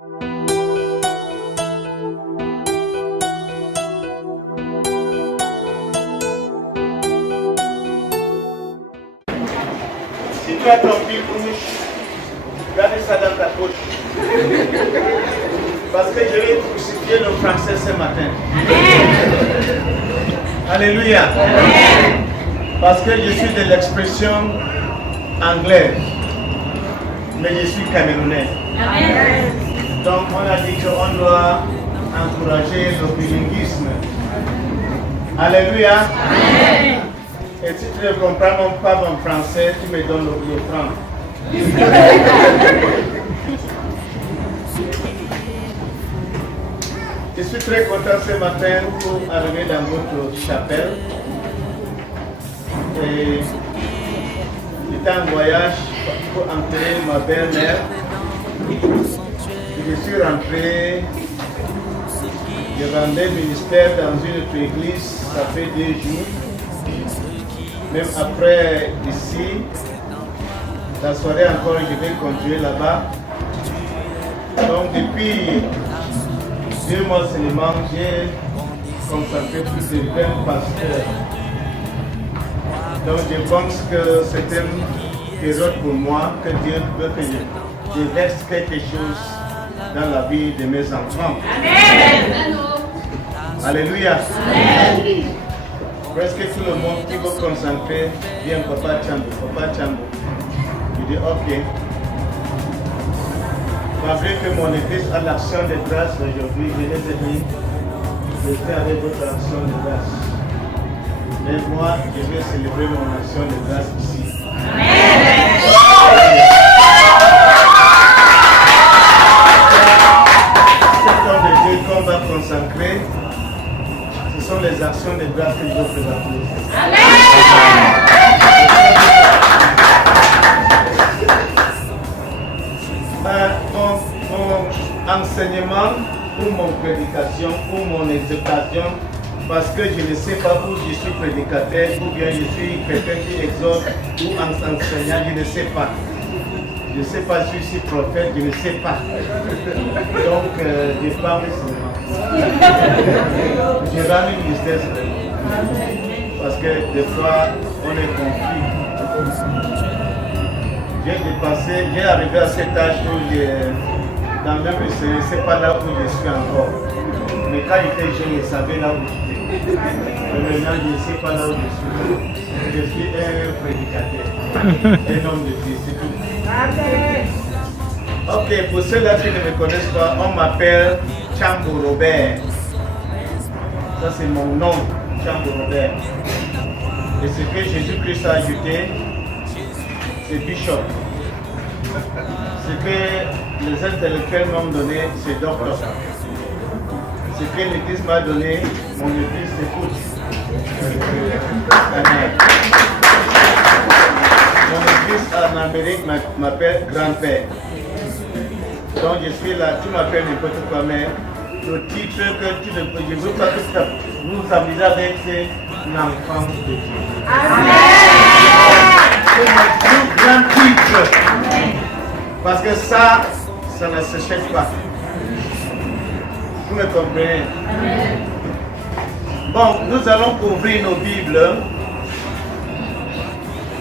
Si tu as ton pied rouge, garde ça dans ta poche. Parce que je vais crucifier le français ce matin. Alléluia. Parce que je suis de l'expression anglaise, mais je suis camerounais. Donc on a dit qu'on doit encourager le bilinguisme. Alléluia. Et si tu ne comprends pas mon français, tu me donnes le franc. Je suis très content ce matin pour arriver dans votre chapelle. Et j'étais en voyage pour enterrer ma belle-mère. Je suis rentré, je rendais ministère dans une autre église, ça fait 2 jours. Même après ici, la soirée encore, je vais continuer là-bas. Donc depuis 2 mois seulement, j'ai consacré plus de 20 pasteurs. Donc je pense que c'est une période pour moi que Dieu veut que je verse quelque chose dans la vie de mes enfants. Amen. Alléluia. Amen. Presque tout le monde qui veut concentrer vient Papa Chambo. Je dis ok. Malgré que mon église a l'action de grâce aujourd'hui, je les ai dit, je fais avec votre action de grâce. Mais moi, je vais célébrer mon action de grâce ici. Amen. Ce temps de Dieu qu'on va consacrer, ce sont les actions de grâce que je dois présenter. Amen. Mon enseignement ou mon prédication ou mon exhortation, parce que je ne sais pas où je suis prédicateur ou bien je suis quelqu'un qui exhorte ou enseignant, je ne sais pas. Je ne sais pas si je suis prophète, je ne sais pas. Donc, je parle seulement. Je rends une ministère seulement. Parce que des fois, on est conflit. J'ai dépassé, j'ai arrivé à cet âge où dans le même je ne sais pas là où je suis encore. Mais quand j'étais jeune, je savais là où j'étais. Mais maintenant, je ne sais pas là où je suis. Je suis un prédicateur, un homme de Dieu, c'est tout. Ok, pour ceux-là qui ne me connaissent pas, on m'appelle Chambo Robert. Ça c'est mon nom, Chambo Robert. Et ce que Jésus-Christ a ajouté, c'est Bishop. Ce que les intellectuels m'ont donné, c'est docteur. Ce que l'Église m'a donné, mon Église s'écoute. Mon Église en Amérique m'appelle grand-père. Donc je suis là, tu m'appelles n'importe quoi, mais le titre que je ne veux pas que vous vous amusez avec, c'est l'enfant de Dieu. Amen. C'est mon plus grand titre. Parce que ça ne s'achète pas. Vous me comprenez? Amen. Bon, nous allons ouvrir nos Bibles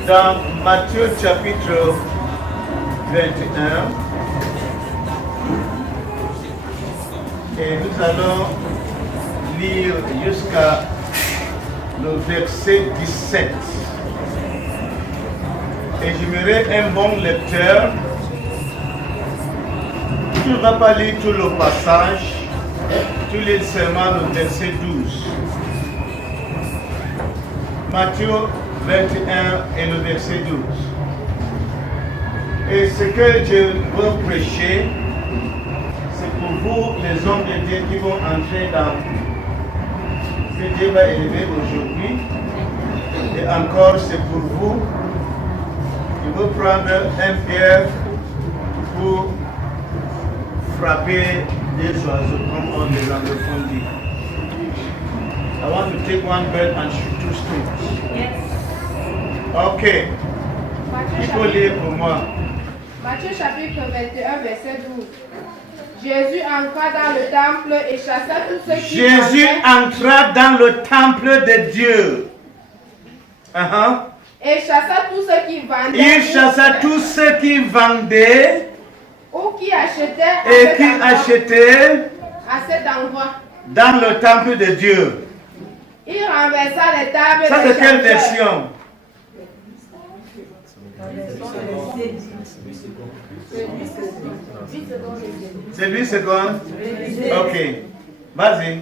dans Matthieu chapitre 21. Et nous allons lire jusqu'à le verset 17. Et j'aimerais un bon lecteur. Tu ne vas pas lire tout le passage, tu lis seulement le verset 12. Matthieu 21 et le verset 12. Et ce que je veux prêcher, c'est pour vous, les hommes de Dieu qui vont entrer dans ce que Dieu va élever aujourd'hui. Et encore, c'est pour vous. Je veux prendre un pierre pour frapper des oiseaux, comme on les anglophones dit. I want to take one bird and shoot 2 stones. Yes. Ok. Il faut lire pour moi. Matthieu chapitre 21, verset 12. Jésus entra dans le temple et chassa tous ceux qui Jésus entra dans le temple de Dieu. Et chassa tous ceux qui vendaient. Il chassa tous ceux qui vendaient ou qui achetaient et qui achetaient à cet endroit dans le temple de Dieu. Il renversa les tables. Ça c'est quelle version? C'est 8 secondes? Ok. Vas-y.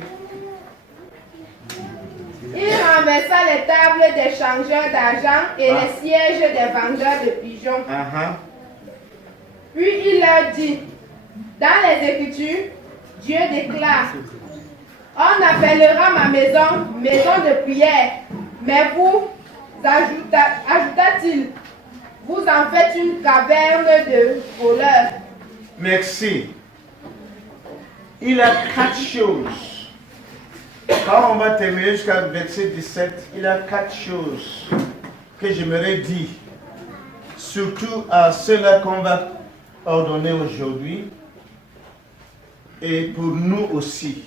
Il renversa les tables des changeurs d'argent et les sièges des vendeurs de pigeons. Puis il leur dit, dans les Écritures, Dieu déclare, on appellera ma maison, maison de prière, mais vous, ajouta-t-il, vous en faites une caverne de voleurs. Merci. Il a 4 choses. Quand on va terminer jusqu'à verset 17, il a 4 choses que j'aimerais dire, surtout à ceux-là qu'on va ordonner aujourd'hui, et pour nous aussi.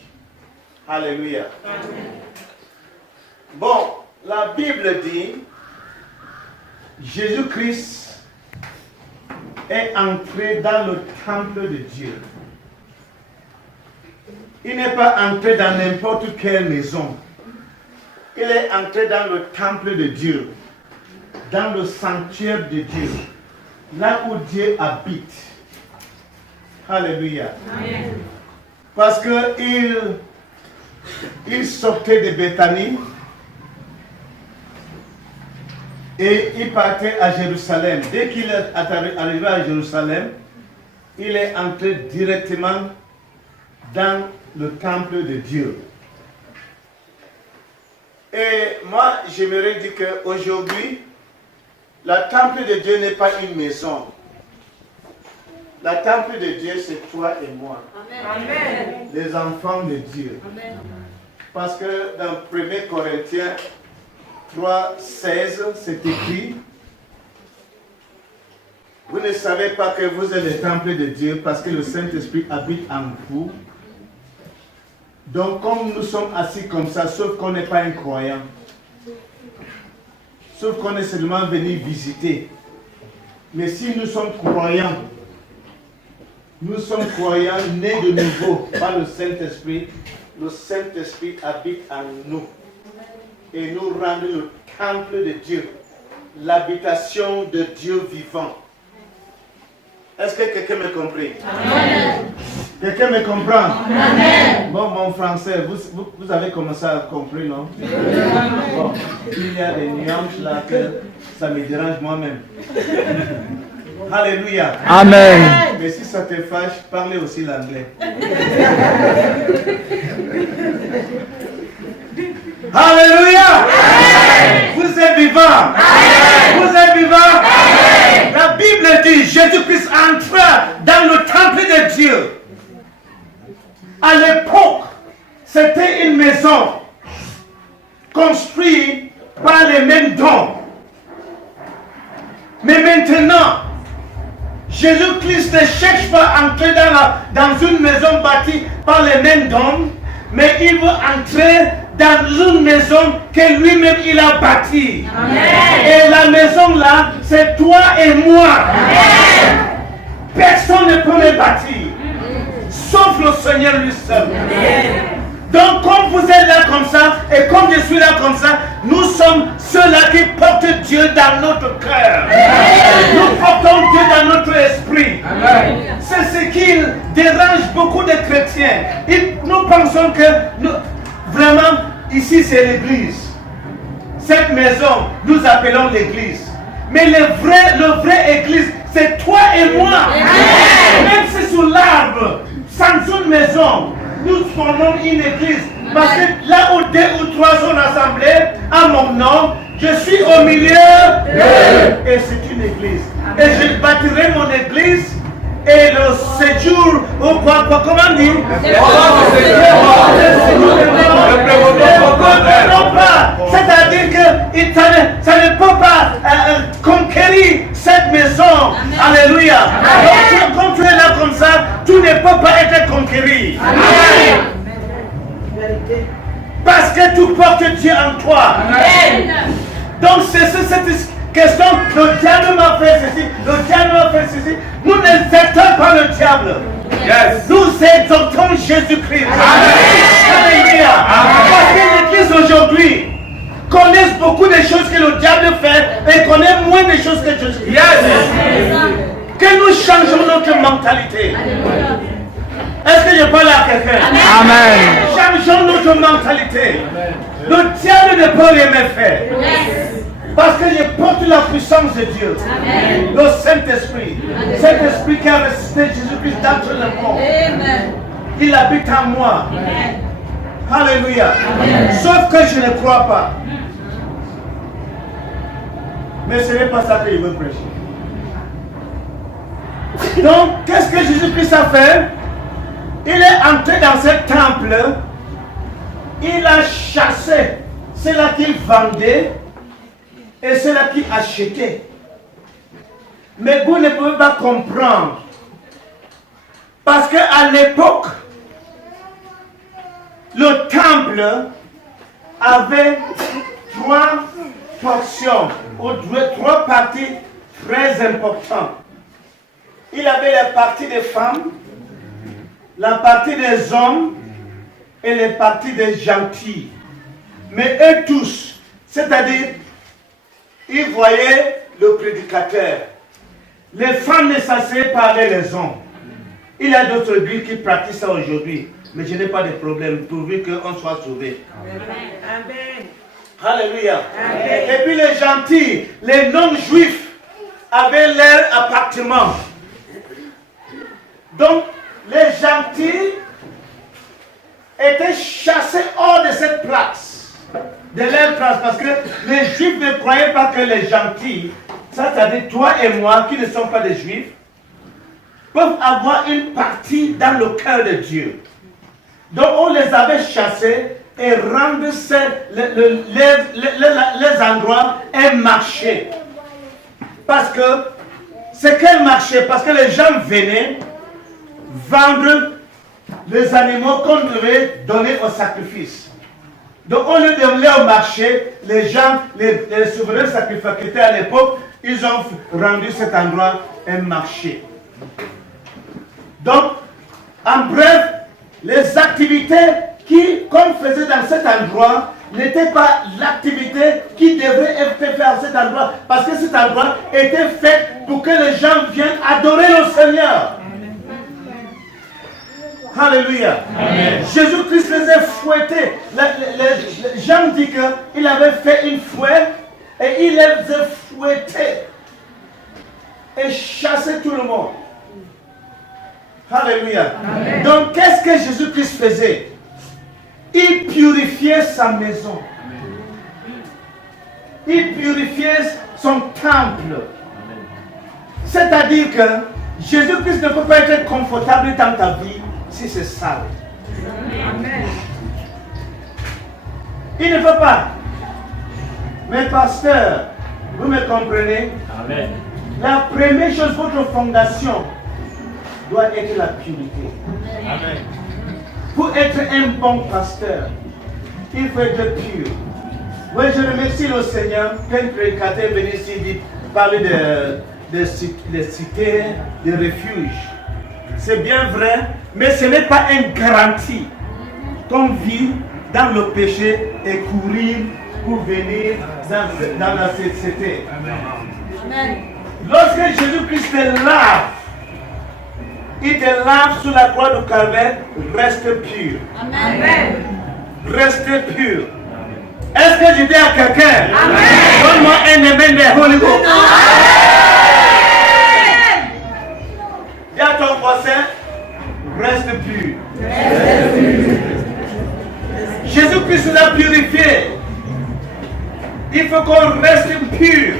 Alléluia. Amen. Bon, la Bible dit, Jésus-Christ est entré dans le temple de Dieu. Il n'est pas entré dans n'importe quelle maison. Il est entré dans le temple de Dieu, dans le sanctuaire de Dieu, là où Dieu habite. Alléluia. Amen. Parce qu'il sortait de Béthanie et il partait à Jérusalem. Dès qu'il est arrivé à Jérusalem, il est entré directement dans le temple de Dieu. Et moi, j'aimerais dire qu'aujourd'hui, le temple de Dieu n'est pas une maison. Le temple de Dieu, c'est toi et moi. Amen. Les enfants de Dieu. Amen. Parce que dans 1 Corinthiens 3, 16, c'est écrit, vous ne savez pas que vous êtes le temple de Dieu parce que le Saint-Esprit habite en vous. Donc, comme nous sommes assis comme ça, sauf qu'on n'est pas un croyant, sauf qu'on est seulement venu visiter. Mais si nous sommes croyants, nés de nouveau par le Saint-Esprit, le Saint-Esprit habite en nous et nous rend le temple de Dieu, l'habitation de Dieu vivant. Est-ce que quelqu'un me comprend? Amen. Quelqu'un me comprend? Amen. Bon, mon français, vous avez commencé à comprendre, non? Bon, il y a des nuances là que ça me dérange moi-même. Alléluia. Amen. Mais si ça te fâche, parlez aussi l'anglais. Alléluia. Vous êtes vivants. Vous êtes vivants. La Bible dit, Jésus-Christ entra dans le temple de Dieu. À l'époque, c'était une maison construite par les mêmes dons. Mais maintenant, Jésus-Christ ne cherche pas à entrer dans une maison bâtie par les mêmes dons, mais il veut entrer dans une maison que lui-même il a bâtie. Amen. Et la maison là, c'est toi et moi. Amen. Personne ne peut les bâtir, sauf le Seigneur lui seul. Amen. Donc comme vous êtes là comme ça, et comme je suis là comme ça, nous sommes ceux-là qui portent Dieu dans notre cœur. Nous portons Dieu dans notre esprit. C'est ce qui dérange beaucoup de chrétiens. Nous pensons que vraiment, ici c'est l'église. Cette maison, nous appelons l'église. Mais le vrai église, c'est toi et moi. Même si sous l'arbre, sans une maison, nous formons une église. Parce que là où 2 ou 3 sont rassemblés à mon nom, je suis au milieu et c'est une église. Et je bâtirai mon église et le séjour, ou quoi, comment dire? C'est-à-dire que ça ne peut pas conquérir ce cette maison. Alléluia. Donc, quand tu es là comme ça, tu ne peux pas être conquéri. Parce que tu portes Dieu en toi. Donc c'est cette question, le diable m'a fait ceci, le diable m'a fait ceci. Nous n'exaltons pas le diable. Nous exaltons Jésus-Christ. Alléluia. Parce que l'Église aujourd'hui connaît beaucoup de choses que le diable fait et connaît moins de choses que Jésus. Que nous changeons notre mentalité. Est-ce que je parle à quelqu'un? Amen. Changeons notre mentalité. Le diable ne peut rien me faire. Parce que je porte la puissance de Dieu. Le Saint-Esprit. Saint-Esprit qui a ressuscité Jésus-Christ d'entre les morts. Il habite en moi. Alléluia. Sauf que je ne crois pas. Mais ce n'est pas ça que je veux prêcher. Donc, qu'est-ce que Jésus-Christ a fait? Il est entré dans ce temple. Il a chassé ceux-là qui vendaient et ceux-là qui achetaient. Mais vous ne pouvez pas comprendre. Parce qu'à l'époque, le temple avait 3 portions, ou 3 parties très importantes. Il avait la partie des femmes, la partie des hommes et les parties des gentils. Mais eux tous, c'est-à-dire, ils voyaient le prédicateur. Les femmes ne s'asseyaient pas avec les hommes. Il y a d'autres églises qui pratiquent ça aujourd'hui. Mais je n'ai pas de problème, pourvu qu'on soit sauvé. Amen. Alléluia. Amen. Et puis les gentils, les non-juifs avaient leur appartement. Donc, les gentils étaient chassés hors de cette place, de leur place, parce que les juifs ne croyaient pas que les gentils, c'est-à-dire toi et moi qui ne sommes pas des juifs, peuvent avoir une partie dans le cœur de Dieu. Donc on les avait chassés et rendu les endroits un marché. Parce que c'est quel marché? Parce que les gens venaient vendre les animaux qu'on devait donner au sacrifice. Donc au lieu de aller au marché, les gens, les souverains sacrificateurs à l'époque, ils ont rendu cet endroit un marché. Donc, en bref, les activités qu'on faisait dans cet endroit n'étaient pas l'activité qui devrait être faite à cet endroit, parce que cet endroit était fait pour que les gens viennent adorer le Seigneur. Alléluia. Jésus-Christ les a fouettés. Les gens disent qu'il avait fait une fouette et il les a fouettés et chassé tout le monde. Alléluia. Amen. Donc, qu'est-ce que Jésus-Christ faisait? Il purifiait sa maison. Il purifiait son temple. C'est-à-dire que Jésus-Christ ne peut pas être confortable dans ta vie si c'est sale. Amen. Il ne peut pas. Mais pasteur, vous me comprenez? Amen. La première chose, votre fondation doit être la pureté. Amen. Pour être un bon pasteur, il faut être pur. Oui, je remercie le Seigneur qu'un prédicateur est venu ici parler de cités, de refuges. C'est bien vrai, mais ce n'est pas une garantie qu'on vit dans le péché et courir pour venir dans la cité. Amen. Lorsque Jésus-Christ te lave, il te lave sur la croix du Calvaire, reste pur. Amen. Reste pur. Est-ce que je dis à quelqu'un? Donne-moi un amen de Holy Ghost. Dis à ton voisin, reste pur. Jésus-Christ nous a purifié. Il faut qu'on reste pur.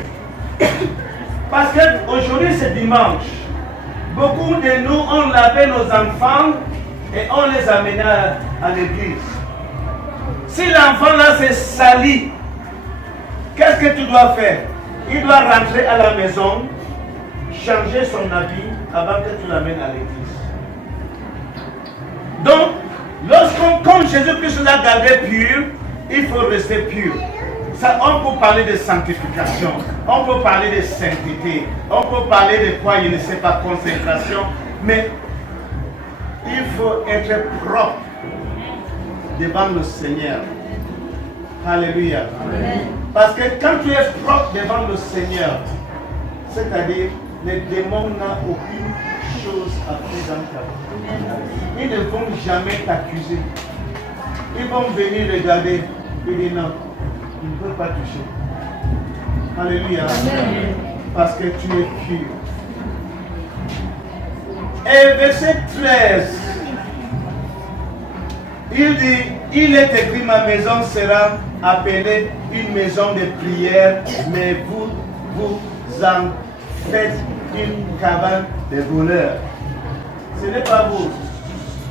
Parce qu'aujourd'hui c'est dimanche. Beaucoup de nous, on lavait nos enfants et on les amenait à l'église. Si l'enfant là s'est sali, qu'est-ce que tu dois faire? Il doit rentrer à la maison changer son habit avant que tu l'amènes à l'église. Donc, quand Jésus-Christ nous a gardés purs, il faut rester pur. Ça, on peut parler de sanctification, on peut parler de sainteté, on peut parler de quoi, je ne sais pas, consécration, mais il faut être propre devant le Seigneur. Alléluia. Amen. Parce que quand tu es propre devant le Seigneur, c'est-à-dire les démons n'ont aucune chose à faire dans ta vie. Ils ne vont jamais t'accuser. Ils vont venir regarder et dire non, ils ne peuvent pas toucher. Alléluia. Amen. Parce que tu es pur. Et verset 13, il dit, il est écrit, ma maison sera appelée une maison de prière, mais vous en faites une cabane de voleurs. Ce n'est pas vous,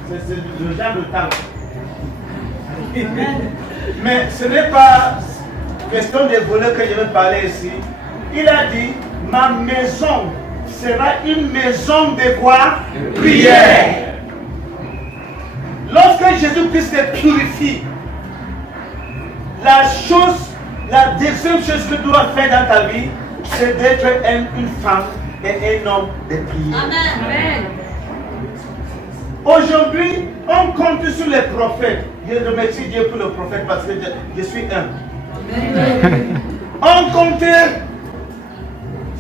c'est le genre de temps. Mais ce n'est pas question de voleurs que je vais parler ici. Il a dit, ma maison sera une maison de quoi? De prière. Lorsque Jésus-Christ te purifie, la deuxième chose que tu dois faire dans ta vie, c'est d'être une femme et un homme de prière. Amen. Aujourd'hui, on compte sur les prophètes. Je remercie Dieu pour le prophète parce que je suis un. On compte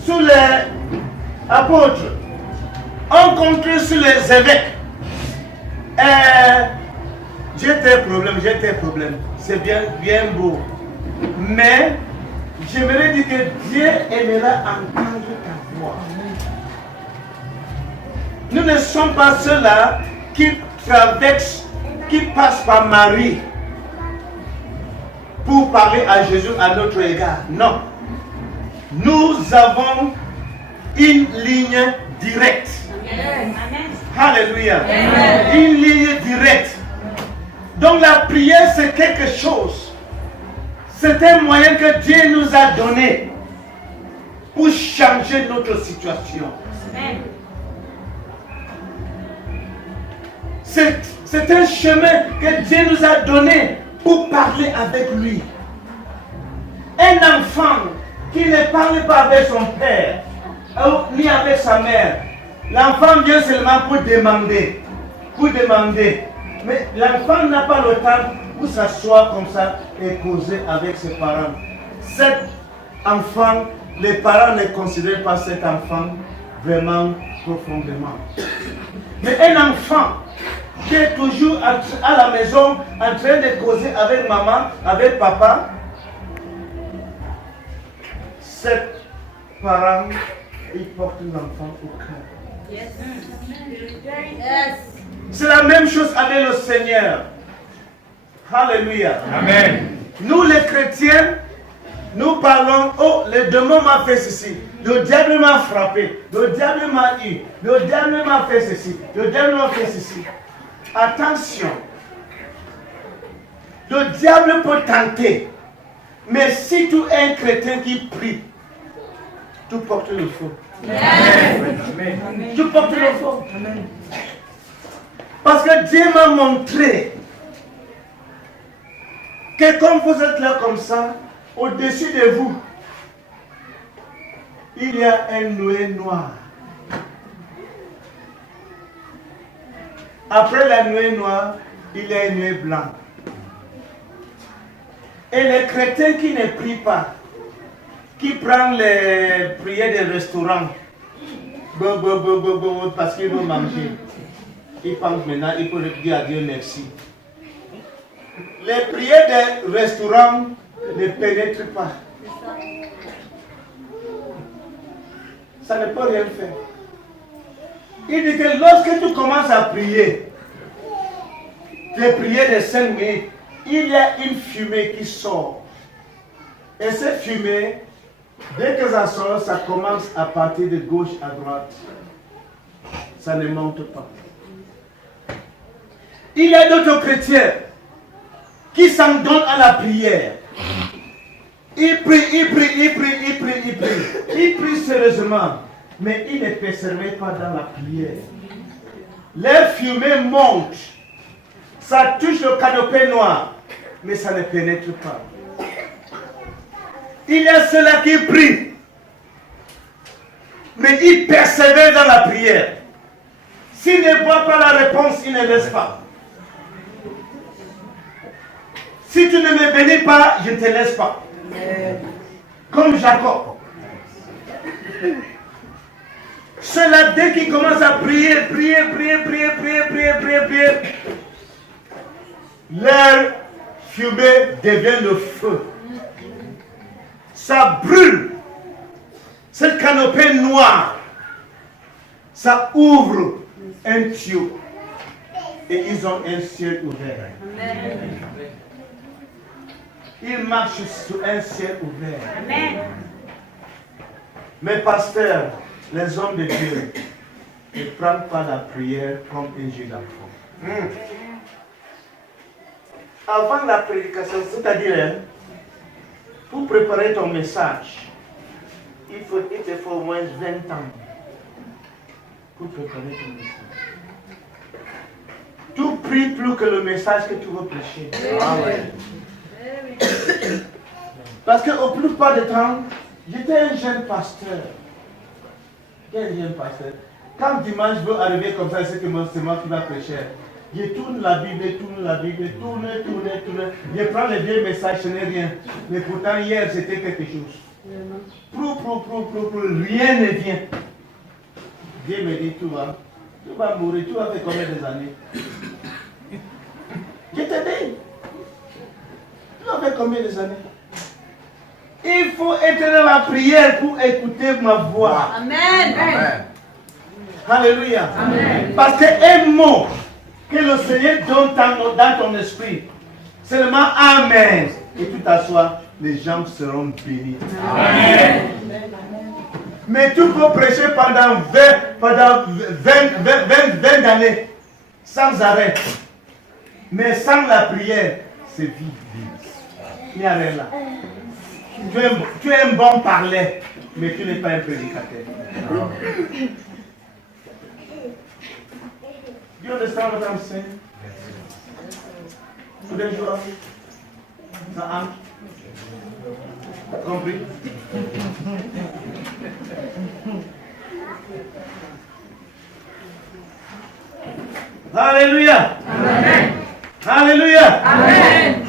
sur les apôtres. On compte sur les évêques. J'ai tes problèmes. C'est bien beau. Mais j'aimerais dire que Dieu aimera entendre ta voix. Nous ne sommes pas ceux-là qui passent par Marie pour parler à Jésus à notre égard. Non. Nous avons une ligne directe. Amen. Alléluia. Amen. Une ligne directe. Donc la prière, c'est quelque chose. C'est un moyen que Dieu nous a donné pour changer notre situation. Amen. C'est un chemin que Dieu nous a donné pour parler avec lui. Un enfant qui ne parle pas avec son père ni avec sa mère, l'enfant vient seulement pour demander. Mais l'enfant n'a pas le temps pour s'asseoir comme ça et causer avec ses parents. Cet enfant, les parents ne considèrent pas cet enfant vraiment profondément. Mais un enfant qui est toujours à la maison en train de causer avec maman, avec papa, cet parent, il porte l'enfant au cœur. Yes. Yes. C'est la même chose avec le Seigneur. Alléluia. Amen. Nous les chrétiens, nous parlons, oh, le démon m'a fait ceci, le diable m'a frappé, le diable m'a eu, le diable m'a fait ceci, le diable m'a fait ceci. Attention, le diable peut tenter, mais si tu es un chrétien qui prie, tu portes le feu. Amen. Tu portes le feu. Amen. Parce que Dieu m'a montré que comme vous êtes là comme ça, au-dessus de vous, il y a un nuée noir. Après la nuée noire, il y a une nuée blanche. Et les chrétiens qui ne prient pas, qui prennent les prières des restaurants, parce qu'ils vont manger, ils pensent maintenant, ils peuvent dire à Dieu merci. Les prières des restaurants ne pénètrent pas. Ça ne peut rien faire. Il dit que lorsque tu commences à prier, les prières de 5 minutes, il y a une fumée qui sort. Et cette fumée, dès que ça sort, ça commence à partir de gauche à droite. Ça ne monte pas. Il y a d'autres chrétiens qui s'en donnent à la prière. Ils prient sérieusement. mais ils ne persévéraient pas dans la prière. Leur fumée monte, ça touche le canopé noir, mais ça ne pénètre pas. Il y a ceux-là qui prient, mais ils persévèrent dans la prière. S'ils ne voient pas la réponse, ils ne laissent pas. Si tu ne me bénis pas, je ne te laisse pas. Comme Jacob. Ceux-là, dès qu'ils commencent à prier, leur fumée devient le feu. Ça brûle. Cette canopée noire, ça ouvre un tuyau. Et ils ont un ciel ouvert. Amen. Ils marchent sur un ciel ouvert. Amen. Mes pasteurs, les hommes de Dieu, ne prennent pas la prière comme un jeu d'enfant. Avant la prédication, c'est-à-dire, pour préparer ton message, il te faut au moins 20 ans pour préparer ton message. Tu pries plus que le message que tu veux prêcher. Ah ouais. Parce qu'au plus pas de temps, j'étais un jeune pasteur. Quel jeune pasteur? Quand dimanche veut arriver comme ça, c'est moi qui va prêcher. Je tourne la Bible, tourne. Je prends les vieux messages, ce n'est rien. Mais pourtant, hier, c'était quelque chose. Rien ne vient. Dieu me dit, tu vas mourir, tu vas faire combien d'années? Je te dis, tu vas faire combien d'années? Il faut être dans la prière pour écouter ma voix. Amen. Amen. Alléluia. Amen. Parce qu'un mot que le Seigneur donne dans ton esprit, seulement Amen. Et tu t'assois, les gens seront bénis. Amen. Mais tu peux prêcher pendant 20 années, sans arrêt. Mais sans la prière, c'est vide. Il n'y a rien là. Tu es un bon parleur, mais tu n'es pas un prédicateur. Do you understand what I'm saying? Today you are? Ça compris? Alléluia. Amen. Alléluia. Amen.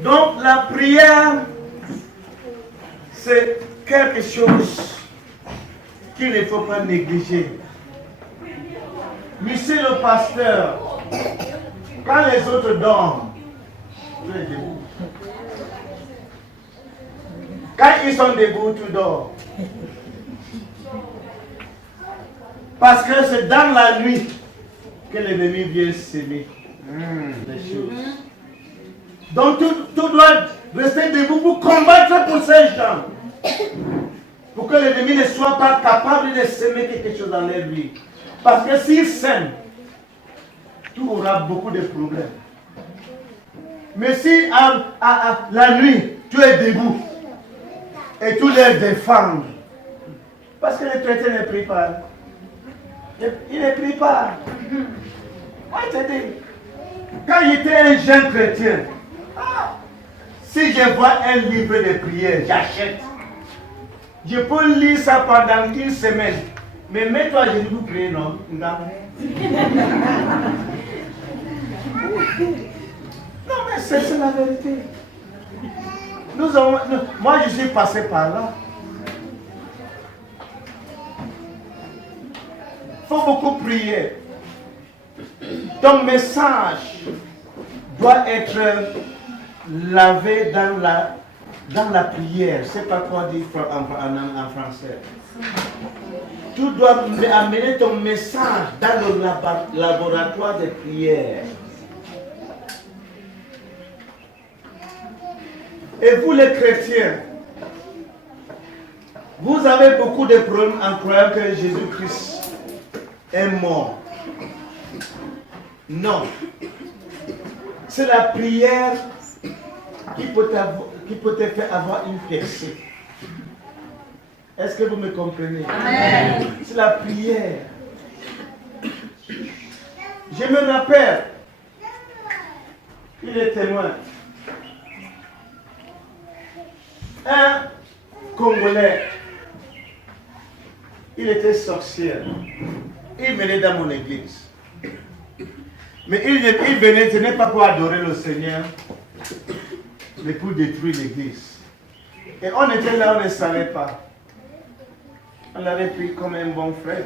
Donc la prière, c'est quelque chose qu'il ne faut pas négliger. Monsieur le pasteur, quand les autres dorment, tu es debout. Quand ils sont debout, tu dors. Parce que c'est dans la nuit que l'ennemi vient s'aimer les choses. Donc tu dois rester debout pour combattre pour ces gens. Pour que l'ennemi ne soit pas capable de s'aimer quelque chose dans leur vie. Parce que s'il s'aime, tu auras beaucoup de problèmes. Mais si la nuit, tu es debout et tu les défends, parce que les chrétiens ne prient pas. Ils ne prient pas. Moi, je te dis, quand j'étais un jeune chrétien, si je vois un livre de prière, j'achète. Je peux lire ça pendant une semaine. Mais mets-toi, je vous prie, non? Non, mais c'est la vérité. Moi, je suis passé par là. Il faut beaucoup prier. Ton message doit être lavé dans la prière. Je ne sais pas quoi dire en français. Tu dois amener ton message dans le laboratoire de prière. Et vous les chrétiens, vous avez beaucoup de problèmes en croyant que Jésus-Christ est mort. Non. C'est la prière qui peut te faire avoir une percée. Est-ce que vous me comprenez? Amen. C'est la prière. Je me rappelle, il est témoin. Un Congolais, il était sorcier. Il venait dans mon église. Mais il venait, ce n'est pas pour adorer le Seigneur, mais pour détruire l'église. Et on était là, on ne savait pas. On l'avait pris comme un bon frère.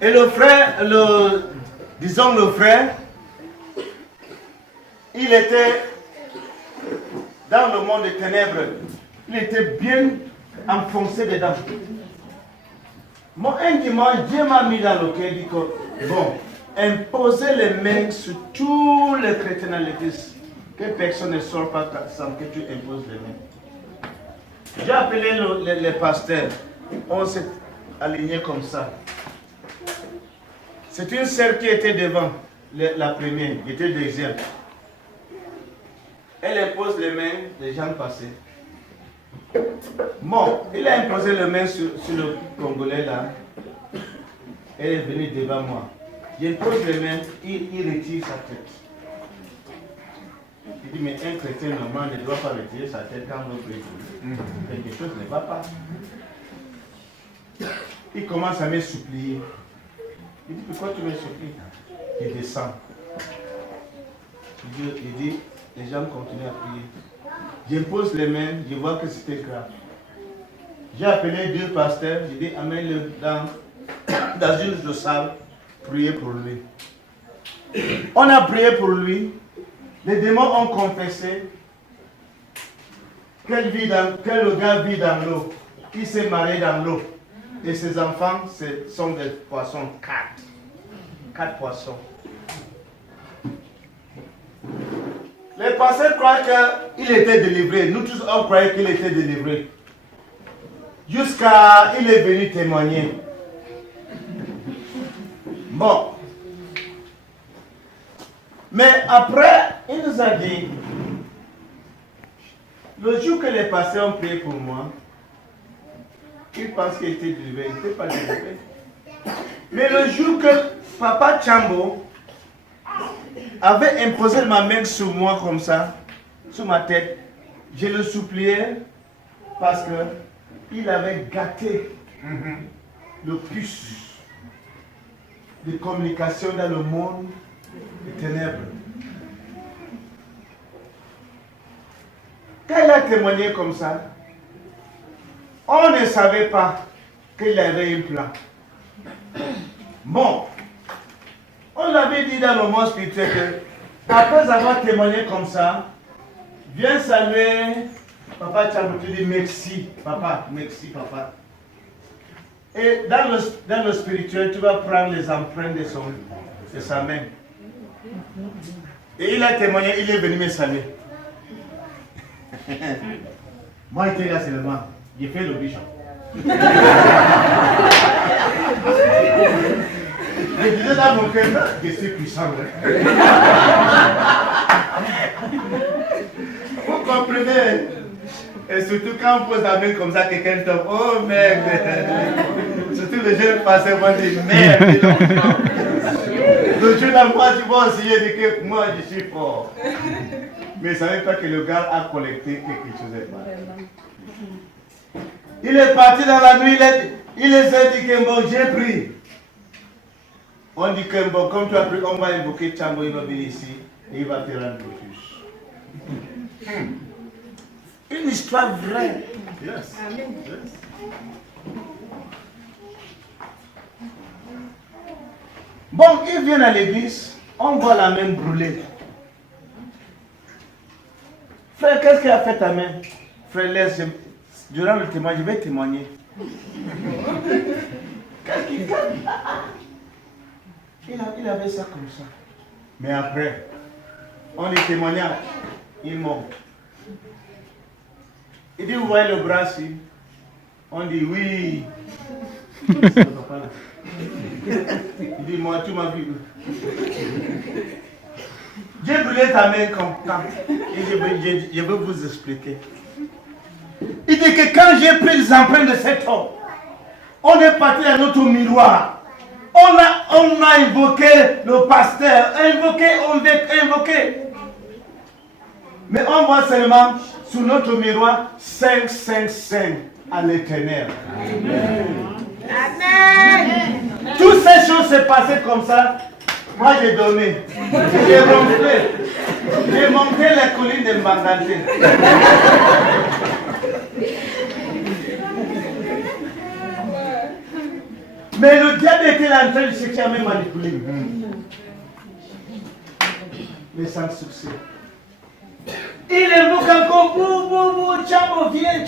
Et le frère, disons le frère, il était dans le monde des ténèbres. Il était bien enfoncé dedans. Moi, un dimanche, Dieu m'a mis dans le cœur, il dit que, bon, imposer les mains sur tous les chrétiens dans l'église, que personne ne sort pas sans que tu imposes les mains. J'ai appelé les pasteurs, on s'est aligné comme ça. C'est une sœur qui était devant, la première, qui était deuxième. Elle impose les mains, les gens passaient. Bon, il a imposé les mains sur le Congolais là. Elle est venue devant moi. J'impose les mains, il retire sa tête. Il dit, mais un chrétien normal ne doit pas retirer sa tête quand l'autre prie pour lui. Quelque chose ne va pas. Il commence à me supplier. Il dit, pourquoi tu me supplies? Il descend. Il dit, les gens continuent à prier. J'impose les mains, je vois que c'était grave. J'ai appelé 2 pasteurs, j'ai dit, amène-le dans une salle, prier pour lui. On a prié pour lui, les démons ont confessé que le gars vit dans l'eau, il s'est marié dans l'eau. Et ses enfants, ce sont des poissons, 4 poissons. Les pasteurs croient qu'il était délivré. Nous tous, on croyait qu'il était délivré. Jusqu'à il est venu témoigner. Bon. Mais après, il nous a dit, le jour que les pasteurs ont prié pour moi, il pense qu'il était délivré. Il n'était pas délivré. Mais le jour que Papa Chambo avait imposé ma main sur moi comme ça, sur ma tête, je le suppliais parce qu'il avait gâté le puce de communication dans le monde des ténèbres. Quand il a témoigné comme ça, on ne savait pas qu'il avait un plan. Bon, on l'avait dit dans le monde spirituel que, après avoir témoigné comme ça, viens saluer Papa Chambo, tu dis merci, papa, merci, papa. Et dans le spirituel, tu vas prendre les empreintes de sa main. Et il a témoigné, il est venu me saluer. Moi, j'étais là seulement, j'ai fait le bishop. Je disais dans mon cœur, je suis puissant. Vous comprenez? Et surtout quand on pose la main comme ça, quelqu'un tombe, oh merde. Surtout les jeunes passés vont dire, merde. Le jour là, moi, tu vois aussi, je dis que moi, je suis fort. Mais je ne savais pas que le gars a collecté quelque chose de mal. Il est parti dans la nuit, il essaie de dire que bon, j'ai pris. On dit que bon, comme tu as pris, on va invoquer Chambo, il va venir ici et il va te rendre le fiche. Une histoire vraie. Yes. Amen. Yes. Bon, ils viennent à l'église, on voit la main brûlée. Frère, qu'est-ce qui a fait ta main? Frère, laisse, durant le témoignage, je vais témoigner. Qu'est-ce qu'il fait? Il avait ça comme ça. Mais après, on est témoignage, il monte. Il dit, vous voyez le bras ici? On dit, oui. Il dit, moi, tu m'as vu. J'ai brûlé ta main comme ça. Et je veux vous expliquer. Il dit que quand j'ai pris les empreintes de cet homme, on est parti à notre miroir. On a invoqué le pasteur, invoqué. Mais on voit seulement sur notre miroir 5 à l'éternel. Amen. Toutes ces choses se passaient comme ça. Moi j'ai dormi. J'ai ronflé. J'ai monté les collines de Mbangante. Mais le diable était en train de chercher à me manipuler. Mais sans succès. Il invoque encore bou, Chambo vient.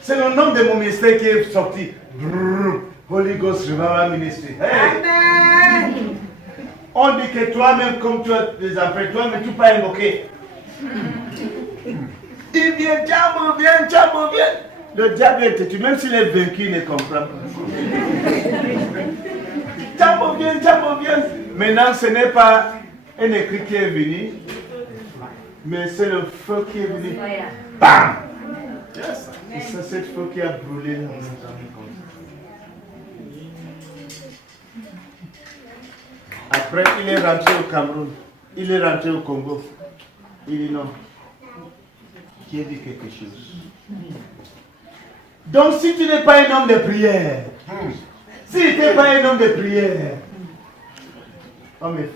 C'est le nom de mon ministère qui est sorti. Holy Ghost Revival Ministry. Hey. Amen. On dit que toi-même, comme tu as des empreintes, toi-même tu peux pas invoquer. Il vient, Chambo vient. Le diable est têtu, même s'il est vaincu, il ne comprend pas. Chambo vient. Maintenant, ce n'est pas un écrit qui est venu, mais c'est le feu qui est venu. Bam! Yes. Et c'est cette feu qui a brûlé dans notre ami comme ça. Après, il est rentré au Cameroun. Il est rentré au Congo. Il dit non. Qui a dit quelque chose? Donc, si tu n'es pas un homme de prière, si tu n'es pas un homme de prière, on m'est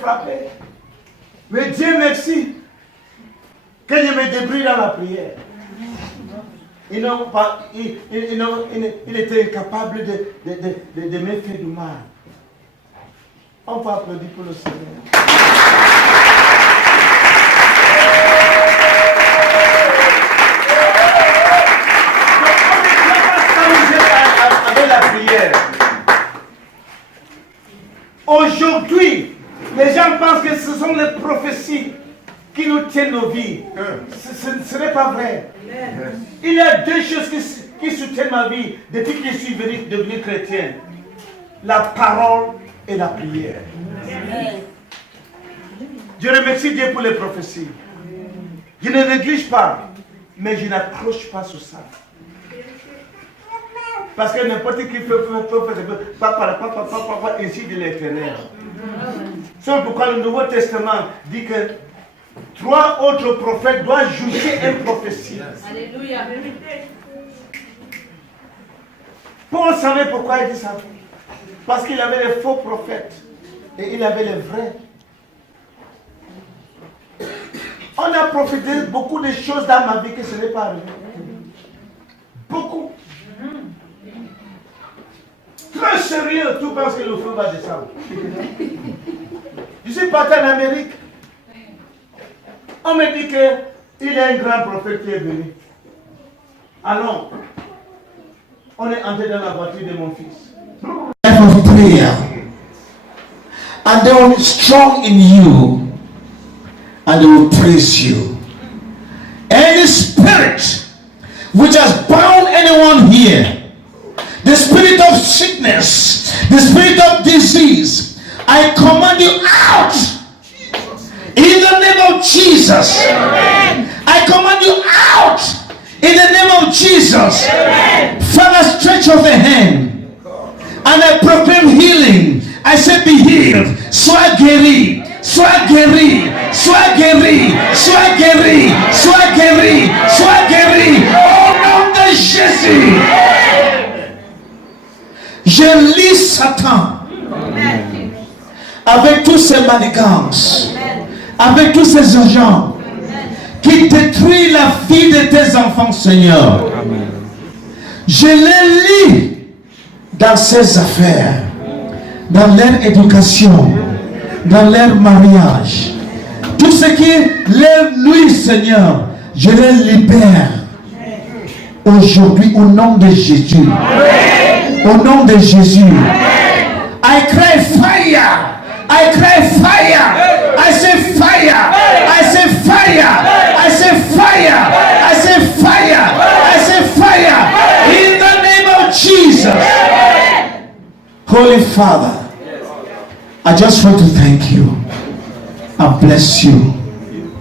frappé. Mais Dieu merci que je me débrouille dans la prière. Il était incapable de me faire du mal. On peut applaudir pour le Seigneur. Avec la prière. Aujourd'hui, les gens pensent que ce sont les prophéties qui nous tiennent nos vies. Ce n'est pas vrai. Il y a deux choses qui soutiennent ma vie depuis que je suis devenu chrétien. La parole et la prière. Je remercie Dieu pour les prophéties. Je ne néglige pas, mais je n'accroche pas sur ça. Parce que n'importe qui peut faire papa, ainsi de l'Éternel. C'est pourquoi le Nouveau Testament dit que 3 autres prophètes doivent juger une prophétie. Alléluia. Paul savait pourquoi il dit ça. Parce qu'il avait les faux prophètes et il avait les vrais. On a profité beaucoup de choses dans ma vie que ce n'est pas arrivé. Beaucoup. Très sérieux, tout pense que le feu va descendre. Je suis parti en Amérique. On me dit qu'il y a un grand prophète qui est venu. Allons. On est entré dans la voiture de mon fils. Life of prayer. And they will be strong in you. And they will praise you. Any spirit which has bound anyone here, the spirit of sickness, the spirit of disease, I command you out. In the name of Jesus. Amen. I command you out. In the name of Jesus. Amen. Father, stretch out the hand. And I proclaim healing. I say be healed. Sois guéri. Sois guéri. Sois guéri. Sois guéri. Sois guéri. Sois guéri. Au nom de Jésus. Je lis Satan. Amen. Avec tous ses manigances. Avec tous ces agents qui détruisent la vie de tes enfants, Seigneur. Amen. Je les lis dans ces affaires, dans leur éducation, dans leur mariage. Tout ce qui leur nuit, Seigneur, je les libère. Aujourd'hui, au nom de Jésus. Amen. Au nom de Jésus. Amen. I cry fire. I cry fire. I say fire. I say fire. I say fire. I say fire. I say fire. In the name of Jesus. Holy Father, I just want to thank you I bless you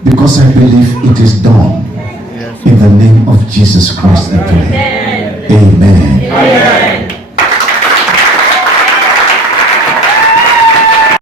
because I believe it is done. In the name of Jesus Christ, I pray. Amen.